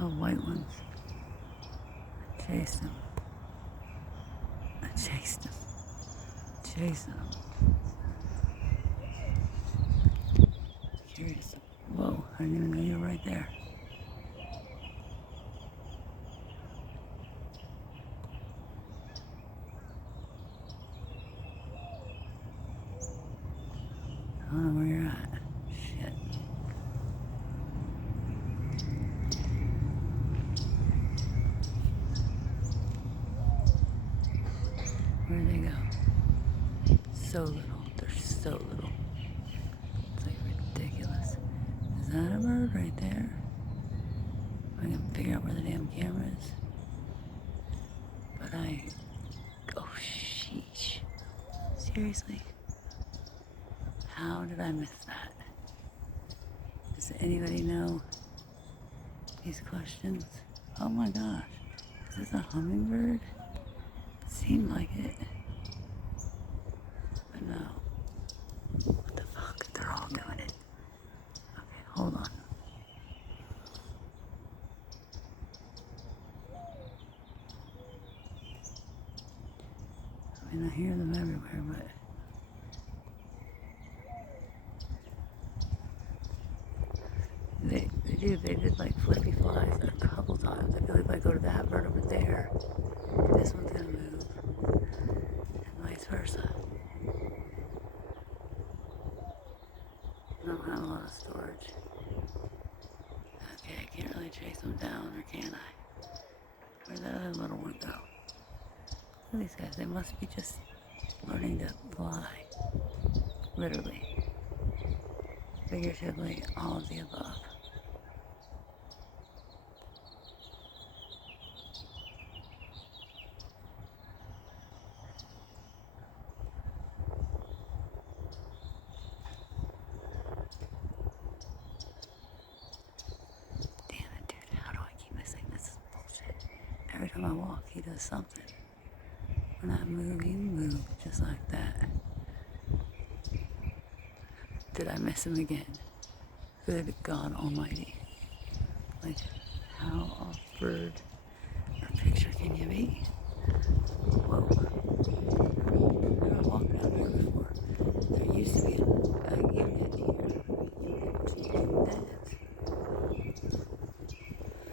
Oh, white ones. I chased them. I chased them. Chased them. Curious. Whoa, I didn't even know you were right there. I don't know where you're at. Shit. Where'd they go? So little. They're so little. It's like ridiculous. Is that a bird right there? I can figure out where the damn camera is. But oh, sheesh. Seriously? How did I miss that? Does anybody know these questions? Oh my gosh. Is this a hummingbird? It seemed like it. But no. What the fuck? They're all doing it. Okay, hold on. I mean, I hear them everywhere, but they did like flippy flies a couple times. I feel like if I go to that bird over there, this one's gonna move, and vice versa. I don't have a lot of storage. Okay, I can't really chase them down, or can I? Where'd that other little one go? Look at these guys, they must be just learning to fly. Literally. Figuratively, all of the above. Damn it, dude, how do I keep missing? This is bullshit. Every time I walk, he does something. When I move, you move, just like that. Did I miss him again? Good God Almighty. Like, how off bird or picture can you be? Whoa. Never walked down there before. There used to be a unit here. Unit to unit.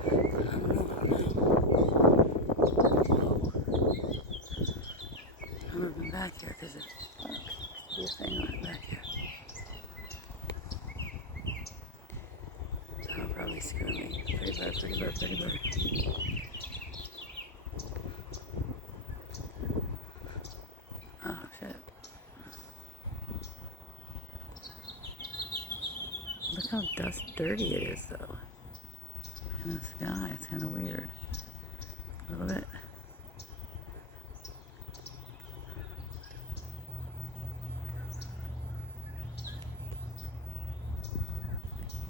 But I don't know. Whoa. I've never been back here because there's be a thing right back here. That'll probably scare me. Pretty bird, pretty bird, pretty bird. Oh shit. Look how dirty it is though. In the sky, it's kind of weird. A little bit.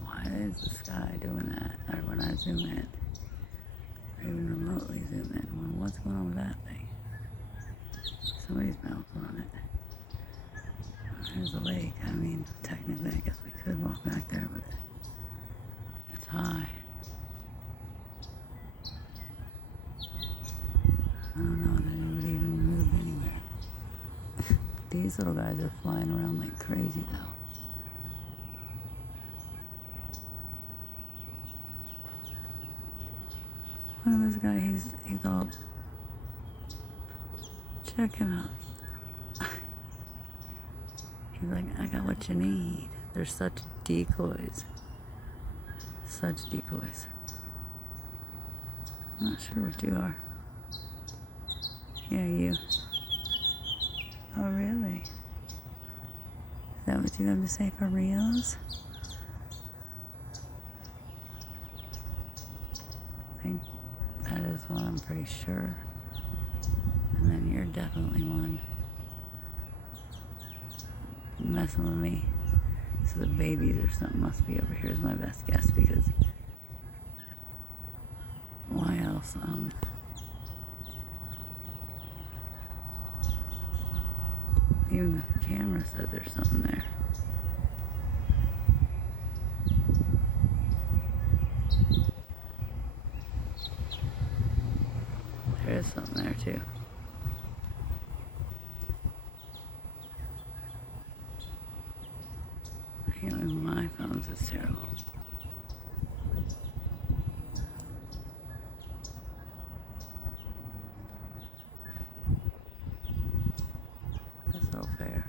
Why is the sky doing that? Or when I zoom in, or even remotely zoom in, well, what's going on with that thing? Somebody's bouncing on it. There's a lake. I mean, technically, I guess we could walk back there, but it's high. I don't know that it would even move anywhere. These little guys are flying around like crazy, though. Look at this guy. He's all. Check him out. He's like, I got what you need. They're such decoys. Such decoys. I'm not sure what you are. Yeah, you. Oh, really? Is that what you have to say for reals? I think that is one, I'm pretty sure. And then you're definitely one. Messing with me. So the babies or something must be over here is my best guess, because why else? Even the camera said there's something there. is something there too. Even my phone's is terrible. That's so fair.